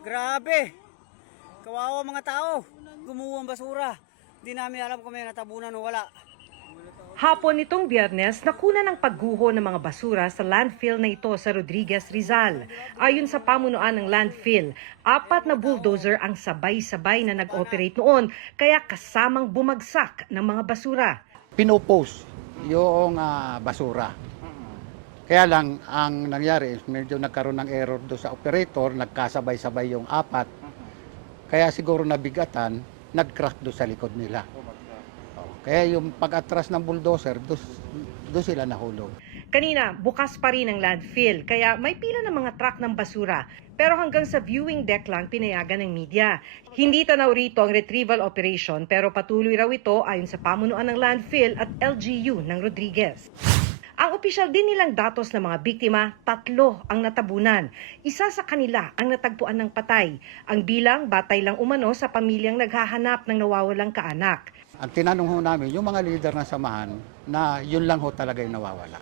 Grabe! Kawawa mga tao. Gumuha ang basura. Hindi namin alam kung may natabunan o wala. Hapon nitong Biyernes, nakuna ng pagguho ng mga basura sa landfill na ito sa Rodriguez, Rizal. Ayon sa pamunuan ng landfill, 4 na bulldozer ang sabay-sabay na nag-operate noon, kaya kasamang bumagsak ng mga basura. Pinopost yung basura. Kaya lang, ang nangyari, medyo nagkaroon ng error do sa operator, nagkasabay-sabay yung 4. Kaya siguro nabigatan, nag-crack do sa likod nila. Kaya yung pag-atras ng bulldozer, do sila nahulog. Kanina, bukas pa rin ang landfill, kaya may pila ng mga truck ng basura. Pero hanggang sa viewing deck lang pinayagan ng media. Hindi tanaw rito ang retrieval operation, pero patuloy raw ito ayon sa pamunuan ng landfill at LGU ng Rodriguez. Ang opisyal din nilang datos ng mga biktima, 3 ang natabunan. Isa sa kanila ang natagpuan ng patay. Ang bilang batay lang umano sa pamilyang naghahanap ng nawawalang kaanak. Ang tinanong ho namin, yung mga leader ng samahan, na yun lang ho talaga yung nawawala.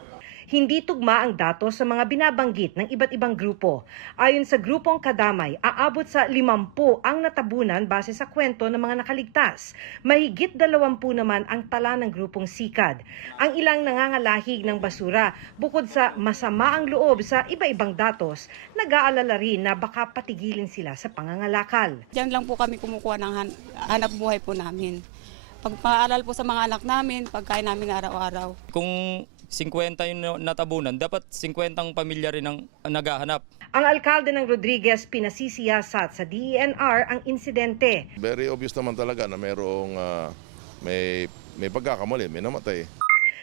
Hindi tugma ang datos sa mga binabanggit ng iba't ibang grupo. Ayon sa grupong Kadamay, aabot sa 50 ang natabunan base sa kwento ng mga nakaligtas. Mahigit 20 naman ang tala ng grupong Sikad. Ang ilang nangangalahig ng basura, bukod sa masama ang loob sa iba-ibang datos, nag-aalala rin na baka patigilin sila sa pangangalakal. Diyan lang po kami kumukuha ng hanap buhay po namin. Pagpaaral po sa mga anak namin, pagkain namin araw-araw. Kung 50 yung natabunan, dapat 50 pamilya rin ang naghahanap. Ang alkalde ng Rodriguez pinasisiyasat sa DENR ang insidente. Very obvious naman talaga na mayroong may pagkakamali, may namatay.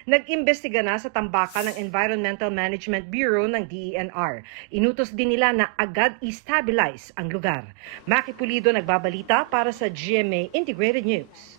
Nag-imbestiga na sa tambakan ng Environmental Management Bureau ng DENR. Inutos din nila na agad i-stabilize ang lugar. Maki Pulido nagbabalita para sa GMA Integrated News.